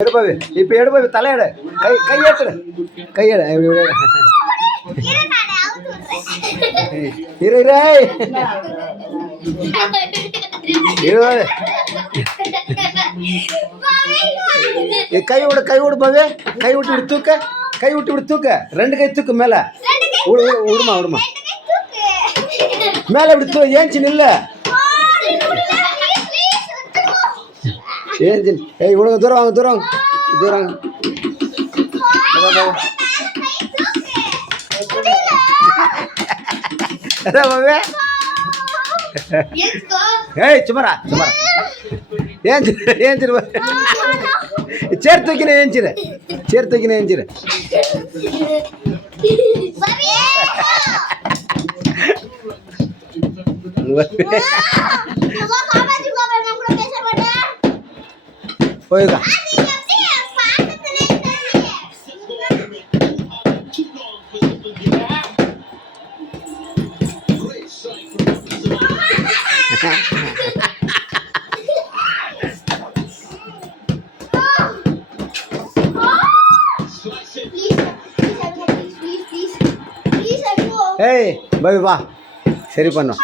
எடுப்பாவி இப்போ எடுப்பாவி தலையடு கையேத்துடு கையடு இரு கை விடு பாவே கை விட்டு இப்படி தூக்க கை விட்டு இப்படி தூக்க ரெண்டு கை தூக்கு மேல விடுமா மேல இப்படி ஏஞ்சி நில்ல ஏஞ்சி ஏய் உனக்கு தூரம் பாவே ஏய் சும்மாரா ஏஞ்சிரு சேர் தூக்கின ஏஞ்சிரு போயிருக்கா ஏய் பாபி வா சரி பண்ணோம்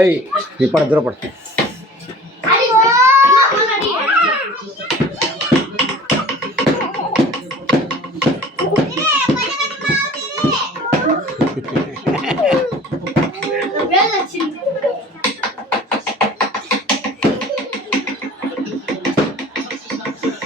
ஏய் நீ பட தூரப்பட